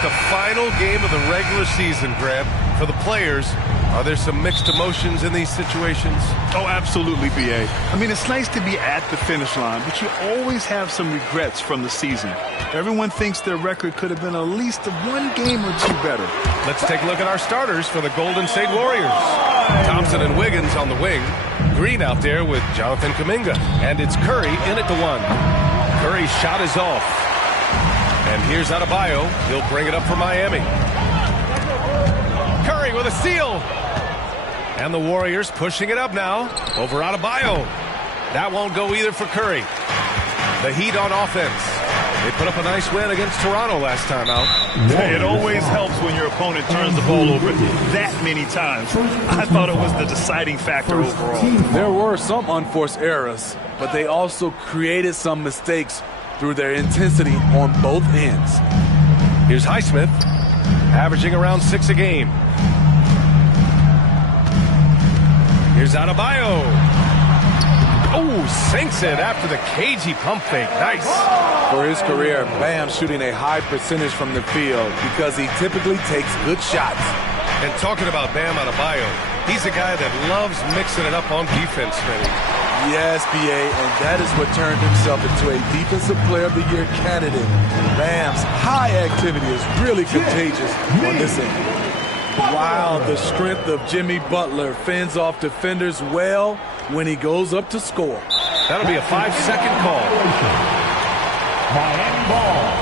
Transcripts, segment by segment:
at the final game of the regular season, Grant. For the players, are there some mixed emotions in these situations? Oh, absolutely, B.A. I mean, it's nice to be at the finish line, but you always have some regrets from the season. Everyone thinks their record could have been at least one game or two better. Let's take a look at our starters for the Golden State Warriors. Thompson and Wiggins on the wing. Green out there with Jonathan Kuminga. And it's Curry in at the one. Curry's shot is off. And here's Adebayo. He'll bring it up for Miami. Curry with a steal. And the Warriors pushing it up now over Adebayo. That won't go either for Curry. The Heat on offense. They put up a nice win against Toronto last time out. It always helps when your opponent turns the ball over that many times. I thought it was the deciding factor overall. There were some unforced errors, but they also created some mistakes through their intensity on both ends. Here's Highsmith, averaging around 6 a game. Here's Adebayo. Oh, sinks it after the cagey pump fake. Nice. For his career, Bam's shooting a high percentage from the field because he typically takes good shots. And talking about Bam Adebayo, he's a guy that loves mixing it up on defense, Vinny. Yes, B.A., and that is what turned himself into a Defensive Player of the Year candidate. Bam's high activity is really contagious on this end. Wow, the strength of Jimmy Butler fends off defenders well when he goes up to score. That'll be a 5-second call. Miami ball.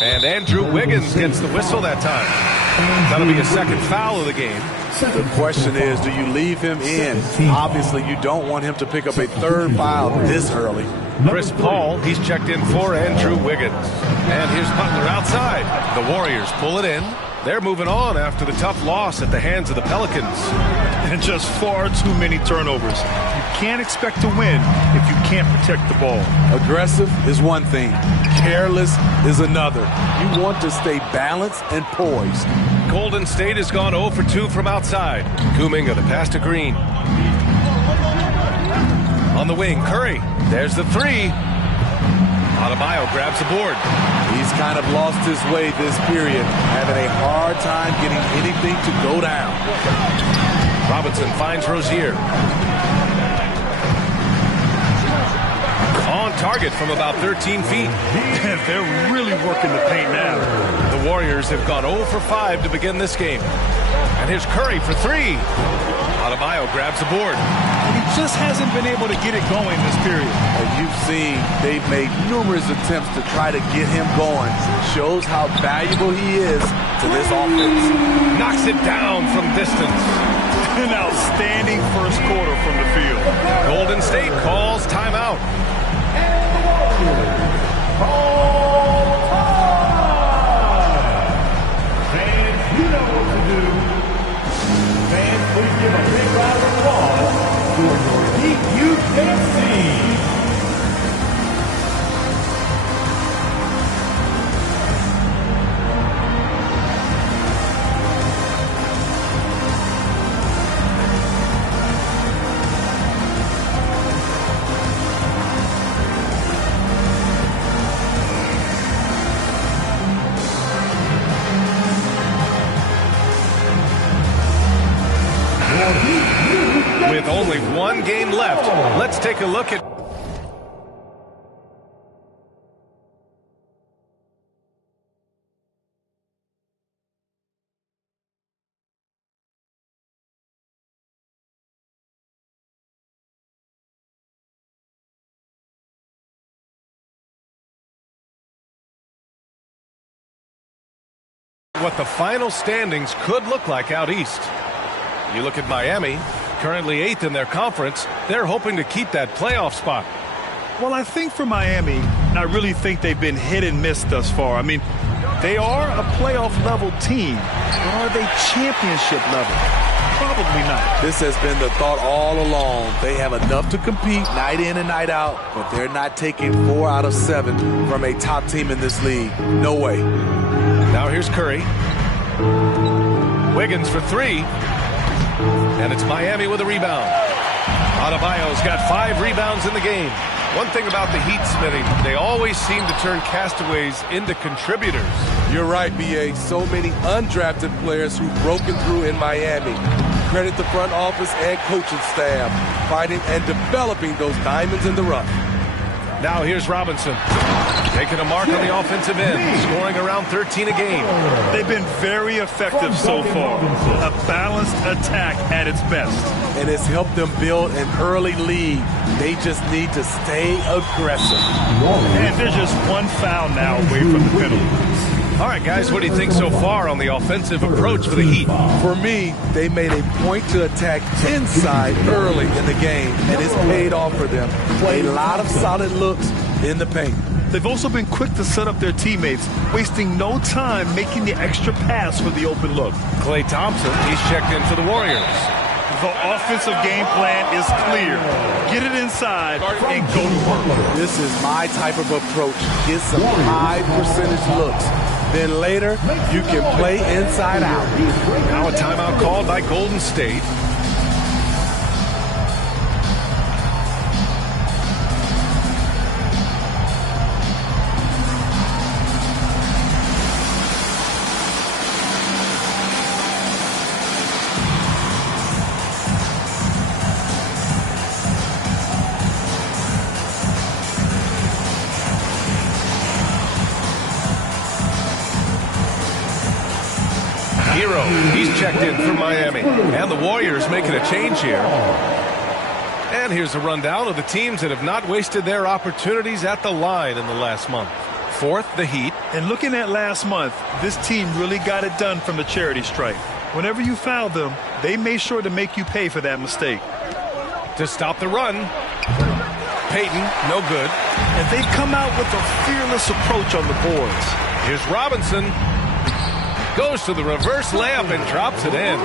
And Andrew Wiggins gets the whistle that time. That'll be a second foul of the game. The question is, do you leave him in? Obviously, you don't want him to pick up a third foul this early. Chris Paul, he's checked in for Andrew Wiggins. And here's Butler outside. The Warriors pull it in. They're moving on after the tough loss at the hands of the Pelicans. And just far too many turnovers. You can't expect to win if you can't protect the ball. Aggressive is one thing. Careless is another. You want to stay balanced and poised. Golden State has gone 0 for 2 from outside. Kuminga, the pass to Green. On the wing, Curry. There's the three. Adebayo grabs the board. He's kind of lost his way this period, having a hard time getting anything to go down. Robinson finds Rozier. On target from about 13 feet. They're really working the paint now. The Warriors have gone 0 for 5 to begin this game. And here's Curry for 3. Adebayo grabs the board. And he just hasn't been able to get it going this period. As you've seen, they've made numerous attempts to try to get him going. Shows how valuable he is to this offense. Knocks it down from distance. An outstanding first quarter from the field. Golden State calls timeout. Fans, you know what to do. Fans, please give a big round of applause for your Heat you can see. With only one game left, let's take a look at what the final standings could look like out east. You look at Miami, currently 8th in their conference. They're hoping to keep that playoff spot. Well, I think for Miami, I really think they've been hit and miss thus far. I mean, they are a playoff-level team, but are they championship level? Probably not. This has been the thought all along. They have enough to compete night in and night out, but they're not taking 4 out of 7 from a top team in this league. No way. Now here's Curry. Wiggins for three. And it's Miami with a rebound. Adebayo's got 5 rebounds in the game. One thing about the Heat, Smitty, they always seem to turn castaways into contributors. You're right, B.A. So many undrafted players who've broken through in Miami. Credit the front office and coaching staff, finding and developing those diamonds in the rough. Now here's Robinson, taking a mark on the offensive end, scoring around 13 a game. They've been very effective so far. A balanced attack at its best. And it's helped them build an early lead. They just need to stay aggressive. And they're just one foul now away from the penalty. All right, guys, what do you think so far on the offensive approach for the Heat? For me, they made a point to attack inside early in the game, and it's paid off for them. A lot of solid looks in the paint. They've also been quick to set up their teammates, wasting no time making the extra pass for the open look. Klay Thompson, he's checked in for the Warriors. The offensive game plan is clear. Get it inside and go to work. This is my type of approach. Get some high percentage looks. Then later, you can play inside out. Now a timeout called by Golden State. Hero, he's checked in for Miami. And the Warriors making a change here. And here's a rundown of the teams that have not wasted their opportunities at the line in the last month. Fourth, the Heat. And looking at last month, this team really got it done from the charity stripe. Whenever you foul them, they made sure to make you pay for that mistake. To stop the run, Payton, no good. And they've come out with a fearless approach on the boards. Here's Robinson. Goes to the reverse layup and drops it in.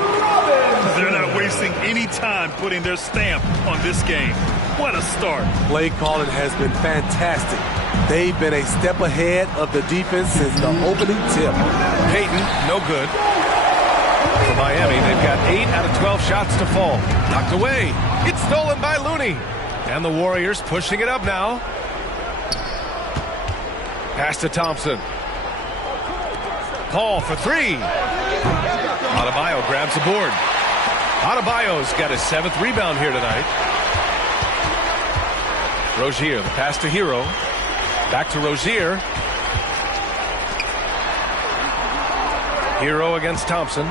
They're not wasting any time putting their stamp on this game. What a start. Play calling has been fantastic. They've been a step ahead of the defense since the opening tip. Payton, no good. For Miami, they've got 8 out of 12 shots to fall. Knocked away. It's stolen by Looney. And the Warriors pushing it up now. Pass to Thompson. Paul for three. Adebayo grabs the board. Adebayo's got his 7th rebound here tonight. Rozier, the pass to Hero. Back to Rozier. Hero against Thompson.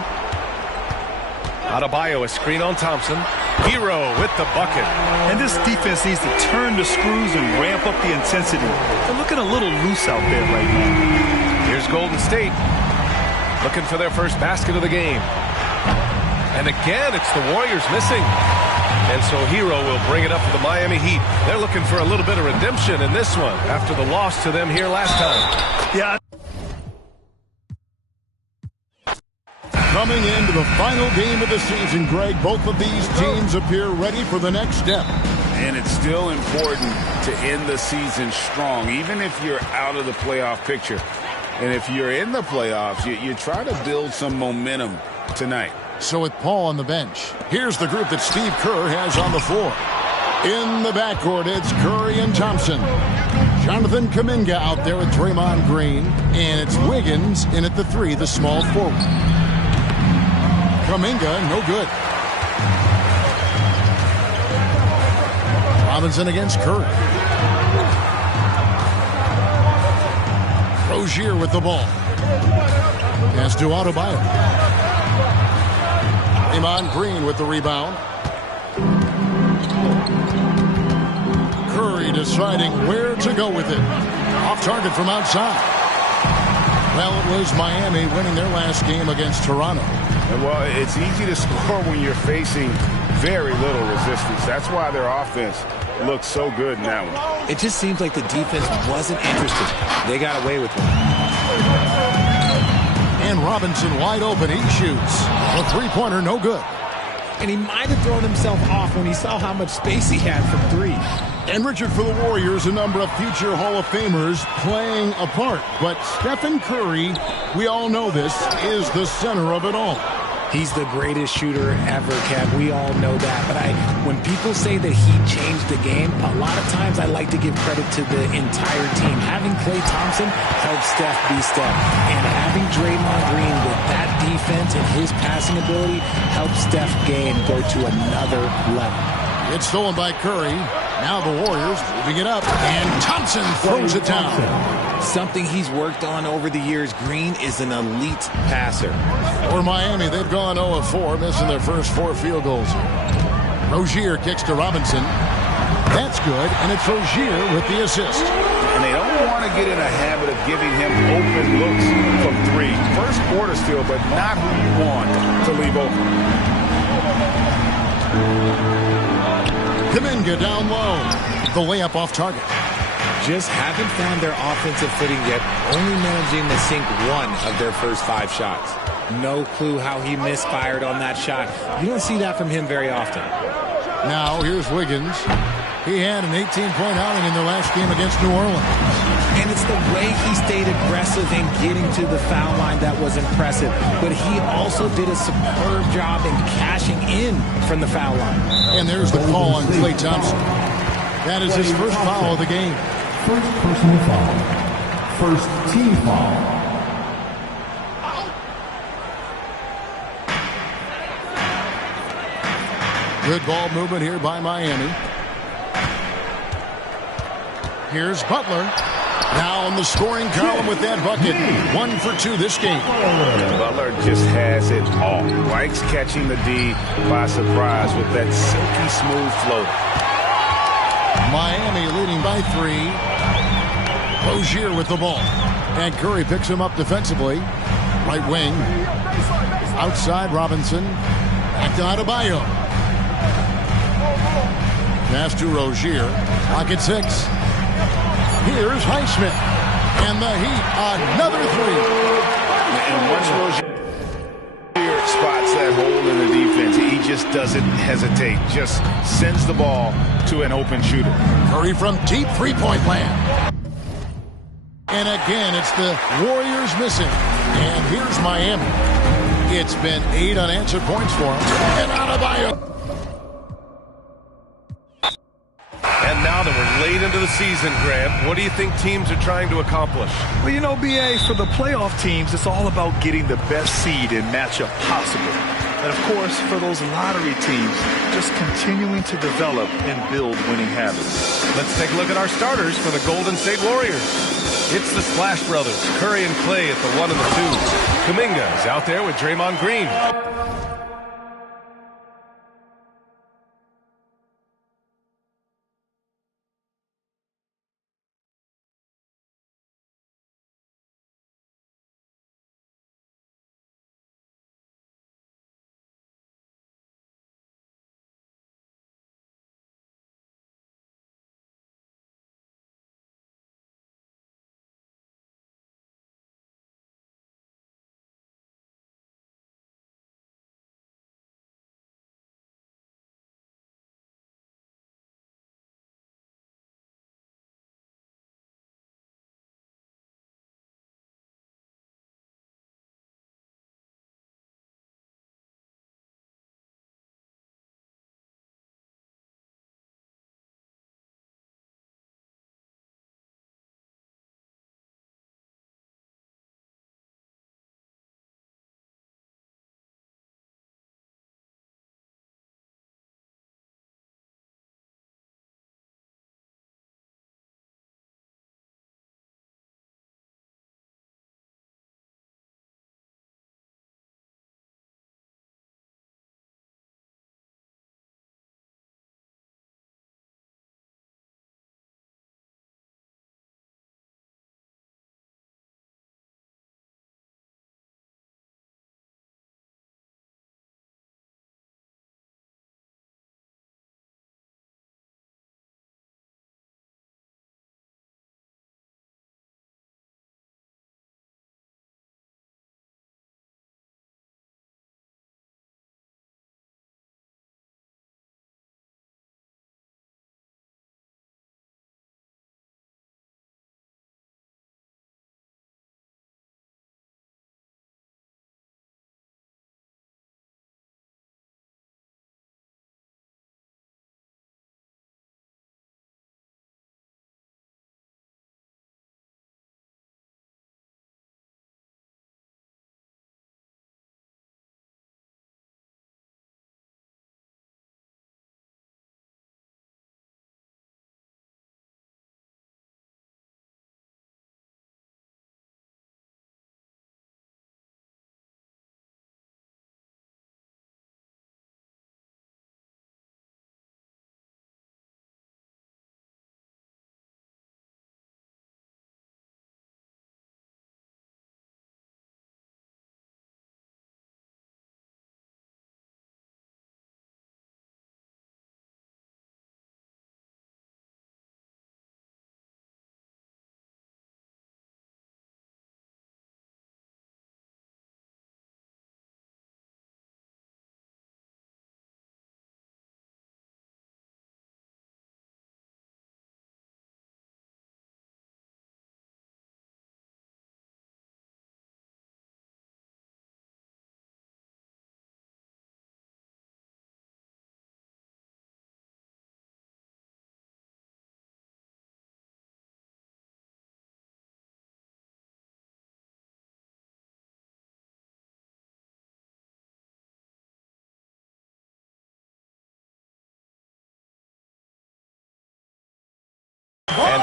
Adebayo, a screen on Thompson. Hero with the bucket. And this defense needs to turn the screws and ramp up the intensity. They're looking a little loose out there right now. Here's Golden State. Looking for their first basket of the game. And again, it's the Warriors missing. And so Hero will bring it up for the Miami Heat. They're looking for a little bit of redemption in this one after the loss to them here last time. Yeah. Coming into the final game of the season, Greg, both of these teams appear ready for the next step. And it's still important to end the season strong, even if you're out of the playoff picture. And if you're in the playoffs, you try to build some momentum tonight. So with Paul on the bench, here's the group that Steve Kerr has on the floor. In the backcourt, it's Curry and Thompson. Jonathan Kuminga out there with Draymond Green. And it's Wiggins in at the 3, the small forward. Kuminga, no good. Robinson against Curry. Rozier with the ball. Pass to Adebayo. Draymond Green with the rebound. Curry deciding where to go with it. Off target from outside. Well, it was Miami winning their last game against Toronto. Well, it's easy to score when you're facing very little resistance. That's why their offense looks so good in that one. It just seems like the defense wasn't interested. They got away with one. And Robinson wide open. He shoots. A three-pointer, no good. And he might have thrown himself off when he saw how much space he had from 3. And Richard, for the Warriors, a number of future Hall of Famers playing a part. But Stephen Curry, we all know this, is the center of it all. He's the greatest shooter ever, Kev. We all know that. But when people say that he changed the game, a lot of times I like to give credit to the entire team. Having Klay Thompson helped Steph be Steph. And having Draymond Green with that defense and his passing ability helped Steph game go to another level. It's stolen by Curry. Now the Warriors moving it up. And Thompson throws it down. Something he's worked on over the years. Green is an elite passer. For Miami, they've gone 0 of 4, missing their first 4 field goals. Rozier kicks to Robinson. That's good, and it's Rozier with the assist. And they don't want to get in a habit of giving him open looks from 3. First quarter still, but not who you want to leave open. Kuminga down low. The layup off target. Just haven't found their offensive footing yet, only managing to sink 1 of their first 5 shots. No clue how he misfired on that shot. You don't see that from him very often. Now here's Wiggins. He had an 18-point outing in their last game against New Orleans. And it's the way he stayed aggressive in getting to the foul line that was impressive. But he also did a superb job in cashing in from the foul line. And there's the call on Klay Thompson. That is his first foul of the game. First personal foul. First team foul. Good ball movement here by Miami. Here's Butler. Now in the scoring column with that bucket. 1 for 2 this game. Butler just has it all. Likes catching the D by surprise with that silky smooth float. Miami leading by 3. Rozier with the ball. And Curry picks him up defensively. Right wing. Outside Robinson. Back to Adebayo. Pass to Rozier. Pocket 6. Here's Highsmith. And the Heat, another 3. And once Rozier spots that hole in the defense, he just doesn't hesitate. Just sends the ball to an open shooter. Curry from deep three-point land. And again, it's the Warriors missing. And here's Miami. It's been 8 unanswered points for him. And Adebayo. And now that we're late into the season, Grant, what do you think teams are trying to accomplish? Well, you know, B.A., for the playoff teams, it's all about getting the best seed and matchup possible. And, of course, for those lottery teams, just continuing to develop and build winning habits. Let's take a look at our starters for the Golden State Warriors. It's the Splash Brothers, Curry and Klay at the 1 and the 2. Kuminga is out there with Draymond Green.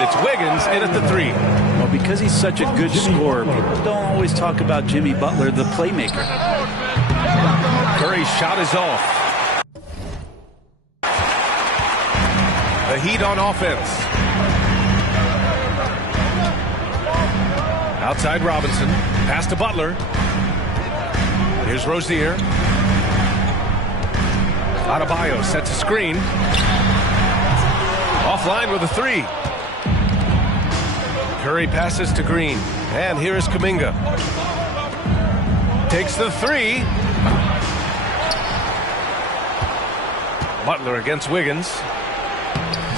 it's Wiggins in at the 3. Well, because he's such a good scorer, people don't always talk about Jimmy Butler, the playmaker. Curry's shot is off. The Heat on offense. Outside Robinson. Pass to Butler. Here's Rozier. Adebayo sets a screen. Offline with a 3. Curry passes to Green. And here is Kuminga. Takes the 3. Butler against Wiggins.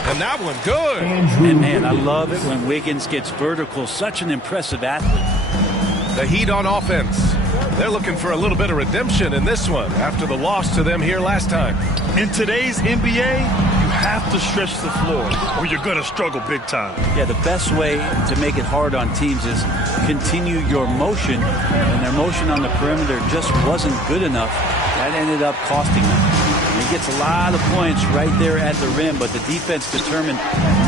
And that one good. And man, I love it when Wiggins gets vertical. Such an impressive athlete. The Heat on offense. They're looking for a little bit of redemption in this one after the loss to them here last time. In today's NBA, you have to stretch the floor or you're going to struggle big time. Yeah, the best way to make it hard on teams is continue your motion. And their motion on the perimeter just wasn't good enough. That ended up costing them. And he gets a lot of points right there at the rim, but the defense determined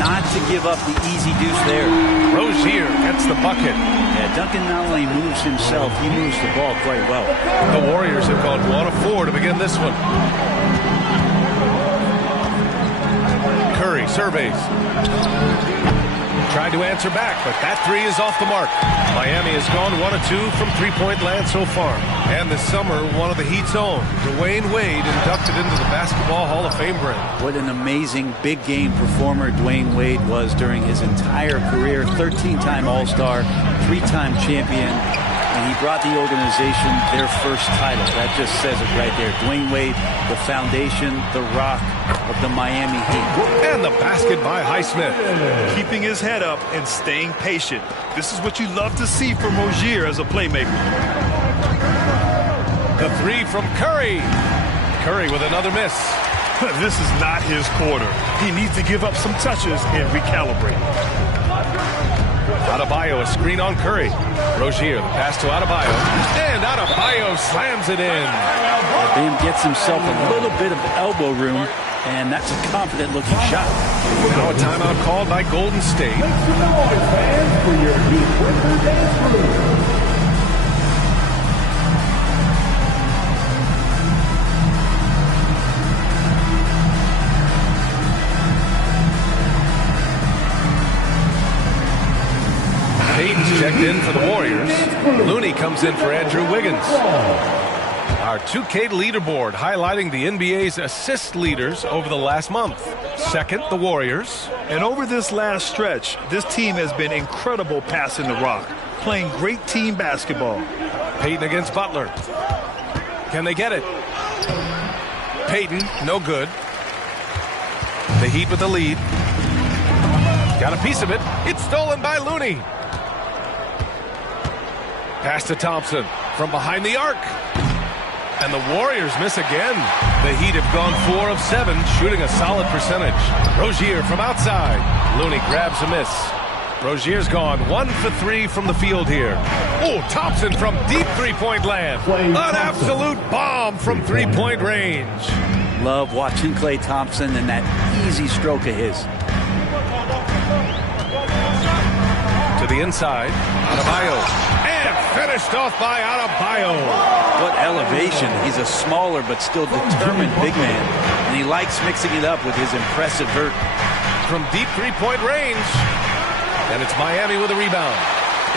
not to give up the easy deuce there. Rozier gets the bucket. Yeah, Duncan not only moves himself, he moves the ball quite well. The Warriors have gone 1 of 4 to begin this one. Curry surveys. Tried to answer back, but that 3 is off the mark. Miami has gone 1 of 2 from three-point land so far. And this summer, one of the Heat's own, Dwayne Wade, inducted into the Basketball Hall of Fame brand. What an amazing big game performer Dwayne Wade was during his entire career. 13-time All-Star, 3-time champion. And he brought the organization their first title. That just says it right there. Dwayne Wade, the foundation, the rock of the Miami Heat. And the basket by Highsmith. Keeping his head up and staying patient. This is what you love to see from Rozier as a playmaker. The 3 from Curry. Curry with another miss. This is not his quarter. He needs to give up some touches and recalibrate. Adebayo, a screen on Curry. Rozier, the pass to Adebayo. And Adebayo slams it in. Bam gets himself a little bit of elbow room, and that's a confident-looking shot. Now a timeout called by Golden State. Make some noise, fans, for your Heat Winter Dance Crew. Payton's checked in for the Warriors. Looney comes in for Andrew Wiggins. Our 2K leaderboard highlighting the NBA's assist leaders over the last month. Second, the Warriors. And over this last stretch, this team has been incredible passing the rock, playing great team basketball. Payton against Butler. Can they get it? Payton, no good. The Heat with the lead. Got a piece of it. It's stolen by Looney. Pass to Thompson from behind the arc. And the Warriors miss again. The Heat have gone 4 of 7, shooting a solid percentage. Rozier from outside. Looney grabs a miss. Rozier's gone 1 for 3 from the field here. Oh, Thompson from deep three-point land. An absolute bomb from three-point range. Love watching Klay Thompson and that easy stroke of his. To the inside, Adebayo. And finished off by Adebayo. What elevation. He's a smaller but still determined big man. And he likes mixing it up with his impressive vert. From deep three-point range. And it's Miami with a rebound.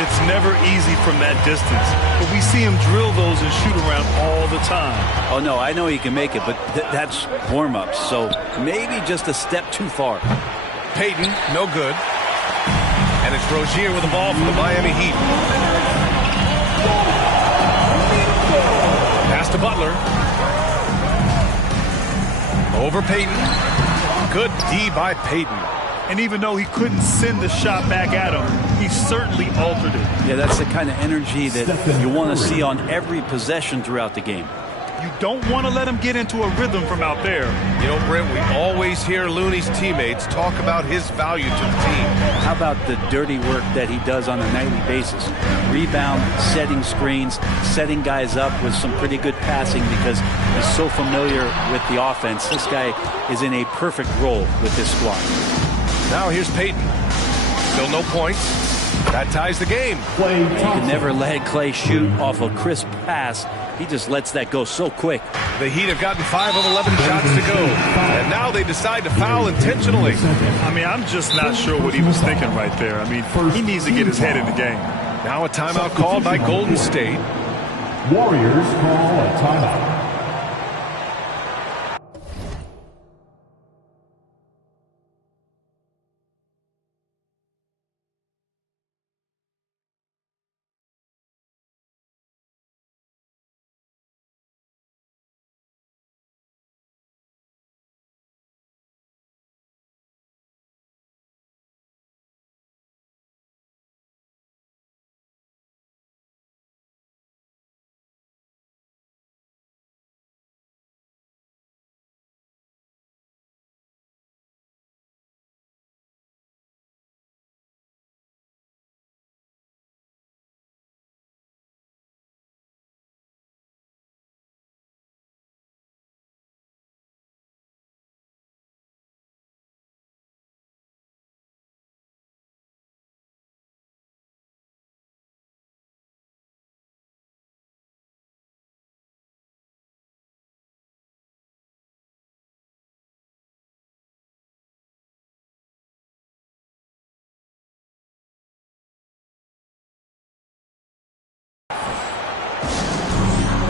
It's never easy from that distance, but we see him drill those and shoot around all the time. Oh, no, I know he can make it, but that's warm-ups, so maybe just a step too far. Payton, no good. And it's Rozier with the ball for the Miami Heat. Pass to Butler. Over Payton. Good D by Payton. And even though he couldn't send the shot back at him, he certainly altered it. Yeah, that's the kind of energy that you want to see on every possession throughout the game. You don't want to let him get into a rhythm from out there. You know, Brent, we always hear Looney's teammates talk about his value to the team. How about the dirty work that he does on a nightly basis? Rebound, setting screens, setting guys up with some pretty good passing because he's so familiar with the offense. This guy is in a perfect role with this squad. Now here's Payton. Still no points. That ties the game. You can never let Clay shoot off a crisp pass. He just lets that go so quick. The Heat have gotten 5 of 11 shots to go. And now they decide to foul intentionally. I mean, I'm just not sure what he was thinking right there. I mean, he needs to get his head in the game. Now a timeout called by Golden State. Warriors call a timeout.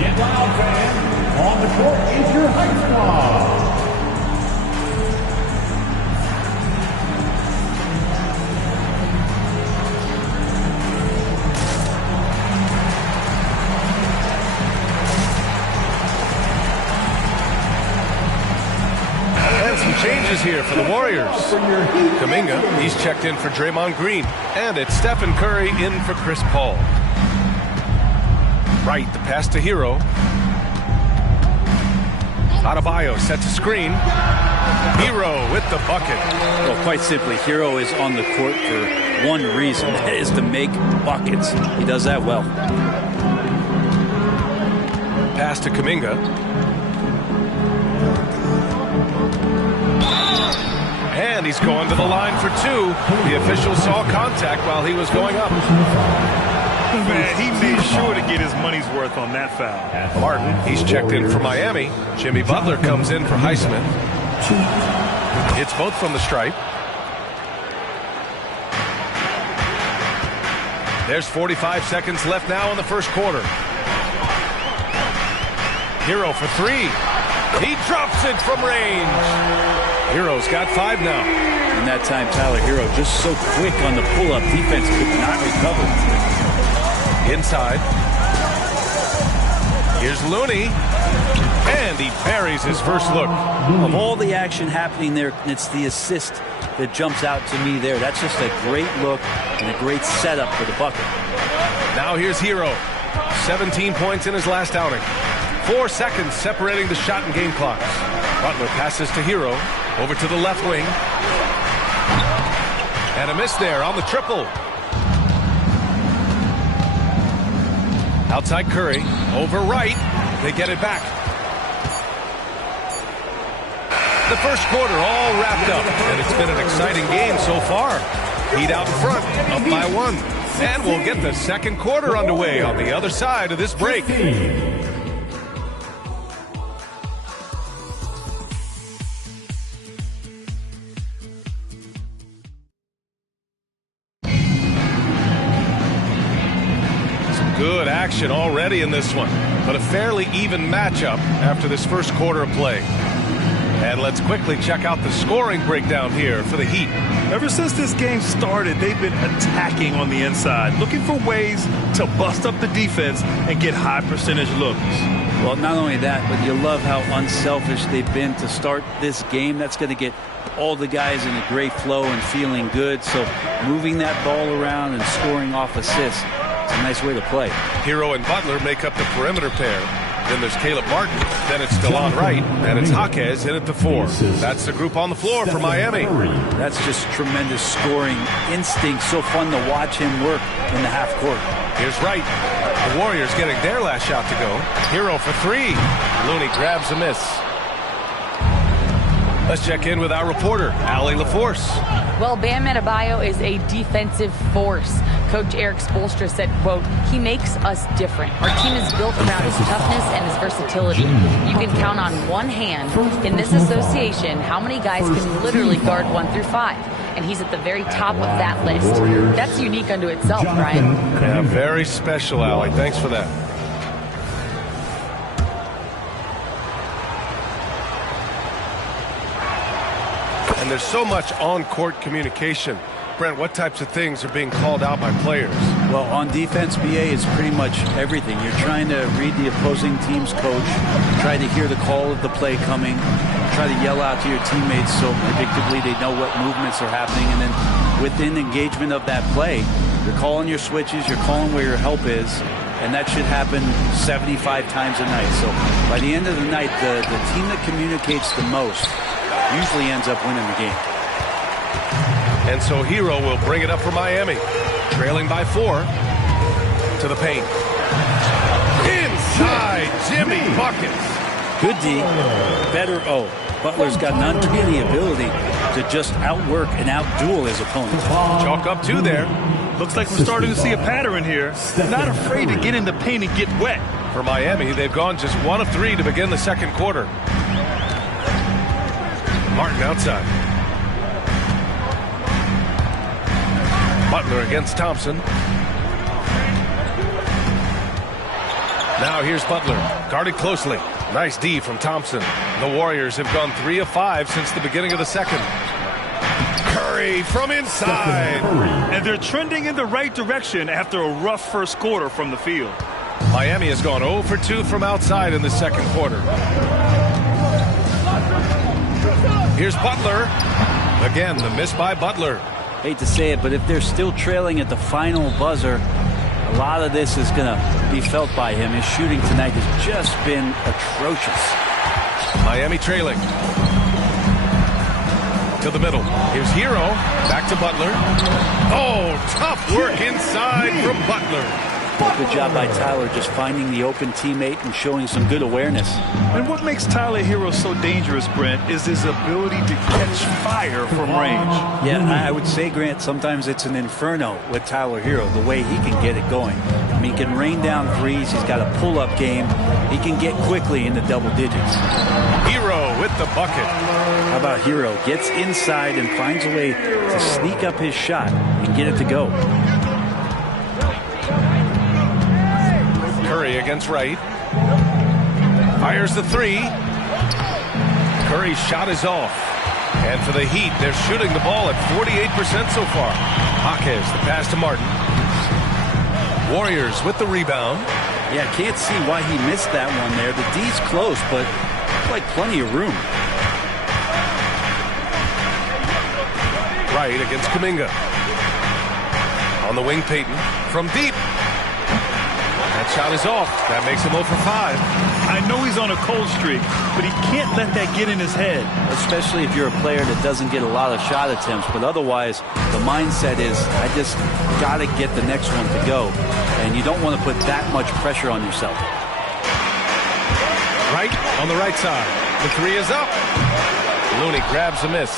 Get loud, fans. On the court is your high squad. And some changes here for the Warriors. Kuminga, he's checked in for Draymond Green. And it's Stephen Curry in for Chris Paul. Right, the pass to Hero. Adebayo sets a screen. Hero with the bucket. Well, quite simply, Hero is on the court for one reason. That is to make buckets. He does that well. Pass to Kuminga. And he's going to the line for two. The official saw contact while he was going up. Man, he made sure to get his money's worth on that foul. Martin, he's checked in for Miami. Jimmy Butler comes in for Highsmith. It's both from the stripe. There's 45 seconds left now in the first quarter. Hero for three. He drops it from range. Hero's got 5 now. In that time, Tyler Hero just so quick on the pull-up. Defense could not recover. Inside. Here's Looney. And he buries his first look. Of all the action happening there, it's the assist that jumps out to me there. That's just a great look and a great setup for the bucket. Now here's Hero. 17 points in his last outing. 4 seconds separating the shot and game clocks. Butler passes to Hero. Over to the left wing. And a miss there on the triple. Outside Curry. Over right. They get it back. The first quarter all wrapped up. And it's been an exciting game so far. Heat out in front. Up by 1. And we'll get the second quarter underway on the other side of this break. Good action already in this one, but a fairly even matchup after this first quarter of play. And let's quickly check out the scoring breakdown here for the Heat. Ever since this game started, they've been attacking on the inside, looking for ways to bust up the defense and get high percentage looks. Well, not only that, but you love how unselfish they've been to start this game. That's going to get all the guys in a great flow and feeling good. So moving that ball around and scoring off assists, it's a nice way to play. Hero and Butler make up the perimeter pair. Then there's Caleb Martin. Then it's DeLon Wright. And it's Jaquez in at the 4. That's the group on the floor for Miami. That's just tremendous scoring instinct. So fun to watch him work in the half court. Here's Wright. The Warriors getting their last shot to go. Hero for 3. Looney grabs a miss. Let's check in with our reporter, Allie LaForce. Well, Bam Adebayo is a defensive force. Coach Eric Spoelstra said, quote, "He makes us different. Our team is built around his toughness and his versatility. You can count on one hand in this association how many guys can literally guard 1 through 5. And he's at the very top of that list. That's unique unto itself, Brian." Yeah, very special, Allie. Thanks for that. And there's so much on-court communication. Brent, what types of things are being called out by players? Well, on defense, BA, it's pretty much everything. You're trying to read the opposing team's coach, try to hear the call of the play coming, try to yell out to your teammates so predictably they know what movements are happening. And then within engagement of that play, you're calling your switches, you're calling where your help is, and that should happen 75 times a night. So by the end of the night, the team that communicates the most usually ends up winning the game. And so Hero will bring it up for Miami. Trailing by 4 to the paint. Inside, Jimmy buckets. Good D, better O. Butler's got an uncanny ability to just outwork and outduel his opponent. Chalk up 2 there. Looks like we're starting to see a pattern here. Not afraid to get in the paint and get wet. For Miami, they've gone just 1 of 3 to begin the second quarter. Martin outside. Butler against Thompson. Now here's Butler, guarded closely. Nice D from Thompson. The Warriors have gone 3 of 5 since the beginning of the second. Curry from inside. And they're trending in the right direction after a rough first quarter from the field. Miami has gone 0 for 2 from outside in the second quarter. Here's Butler. Again, the miss by Butler. Hate to say it, but if they're still trailing at the final buzzer, a lot of this is going to be felt by him. His shooting tonight has just been atrocious. Miami trailing. To the middle. Here's Hero. Back to Butler. Oh, tough work inside from Butler. Good job by Tyler just finding the open teammate and showing some good awareness. And what makes Tyler Hero so dangerous, Brent, is his ability to catch fire from range. Yeah, I would say, Grant, sometimes it's an inferno with Tyler Hero, the way he can get it going. I mean, he can rain down threes. He's got a pull-up game. He can get quickly into double digits. Hero with the bucket. How about Hero? Gets inside and finds a way to sneak up his shot and get it to go. Curry against Wright. Fires the 3. Curry's shot is off. And for the Heat, they're shooting the ball at 48% so far. Jaquez, the pass to Martin. Warriors with the rebound. Yeah, can't see why he missed that one there. The D's close, but like plenty of room. Wright against Kuminga. On the wing, Payton. From deep. That shot is off. That makes him 0 for 5. I know he's on a cold streak, but he can't let that get in his head. Especially if you're a player that doesn't get a lot of shot attempts. But otherwise, the mindset is, I just got to get the next one to go. And you don't want to put that much pressure on yourself. Wright on the right side. The 3 is up. Looney grabs a miss.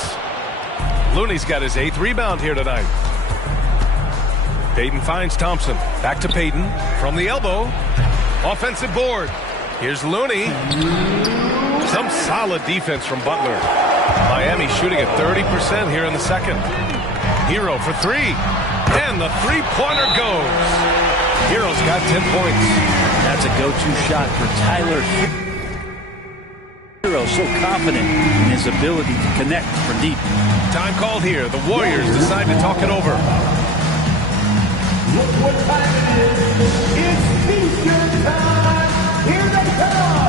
Looney's got his 8th rebound here tonight. Payton finds Thompson. Back to Payton. From the elbow. Offensive board. Here's Looney. Some solid defense from Butler. Miami shooting at 30% here in the second. Hero for 3. And the three-pointer goes. Hero's got 10 points. That's a go-to shot for Tyler Hero. So confident in his ability to connect from deep. Time called here. The Warriors decide to talk it over. Look what time it is. It's Eastern time. Here they come.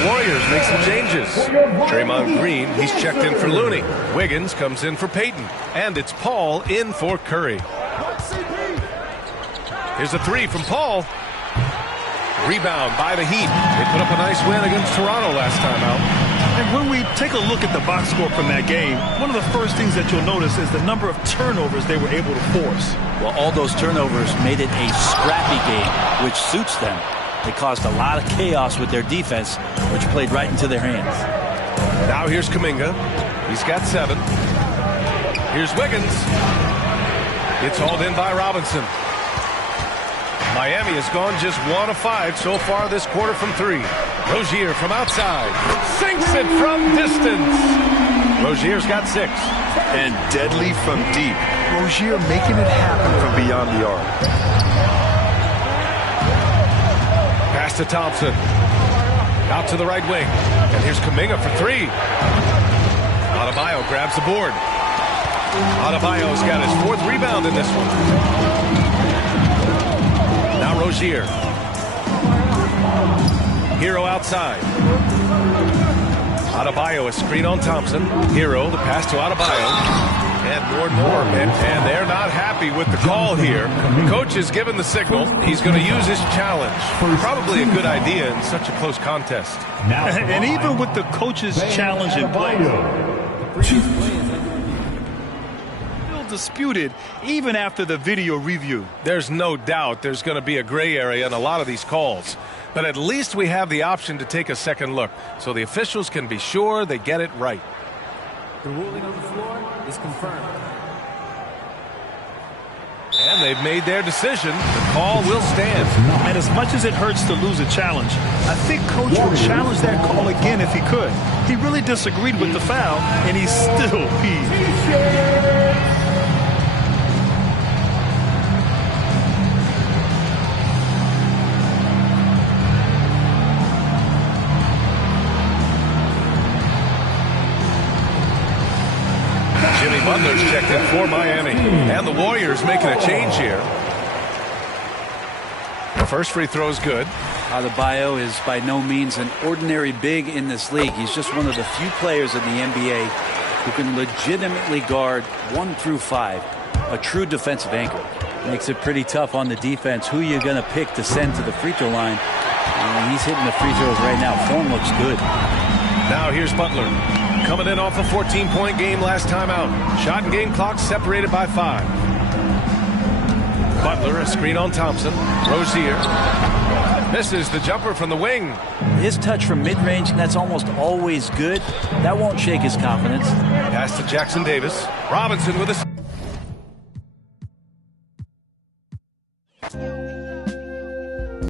The Warriors make some changes. Draymond Green, he's checked in for Looney. Wiggins comes in for Payton. And it's Paul in for Curry. Here's a three from Paul. Rebound by the Heat. They put up a nice win against Toronto last time out. And when we take a look at the box score from that game, one of the first things that you'll notice is the number of turnovers they were able to force. Well, all those turnovers made it a scrappy game, which suits them. They caused a lot of chaos with their defense, which played right into their hands. Now here's Kuminga. He's got 7. Here's Wiggins. It's hauled in by Robinson. Miami has gone just 1 of 5 so far this quarter from 3. Rozier from outside. Sinks it from distance. Rozier's got 6. And deadly from deep. Rozier making it happen from beyond the arc. Pass to Thompson. Out to the right wing. And here's Kuminga for 3. Adebayo grabs the board. Adebayo's got his 4th rebound in this one. Now Rozier. Hero outside. Adebayo, a screen on Thompson. Hero, the pass to Adebayo. And more. And they're not happy with the call here. The coach has given the signal. He's going to use his challenge. Probably a good idea in such a close contest. And even with the coach's challenge in play, still disputed even after the video review. There's no doubt there's going to be a gray area in a lot of these calls. But at least we have the option to take a second look so the officials can be sure they get it right. The ruling on the floor is confirmed. And they've made their decision. The call will stand. And as much as it hurts to lose a challenge, I think Coach would challenge that call again if he could. He really disagreed with the foul, and he's still peeved. Jimmy Butler's checked in for Miami. And the Warriors making a change here. The first free throw is good. Adebayo is by no means an ordinary big in this league. He's just one of the few players in the NBA who can legitimately guard 1 through 5. A true defensive anchor. Makes it pretty tough on the defense. Who you're going to pick to send to the free throw line. He's hitting the free throws right now. Form looks good. Now here's Butler. Coming in off a 14-point game last time out. Shot and game clock separated by 5. Butler, a screen on Thompson. Rozier. Misses the jumper from the wing. His touch from mid-range, that's almost always good. That won't shake his confidence. Pass to Jackson Davis. Robinson with a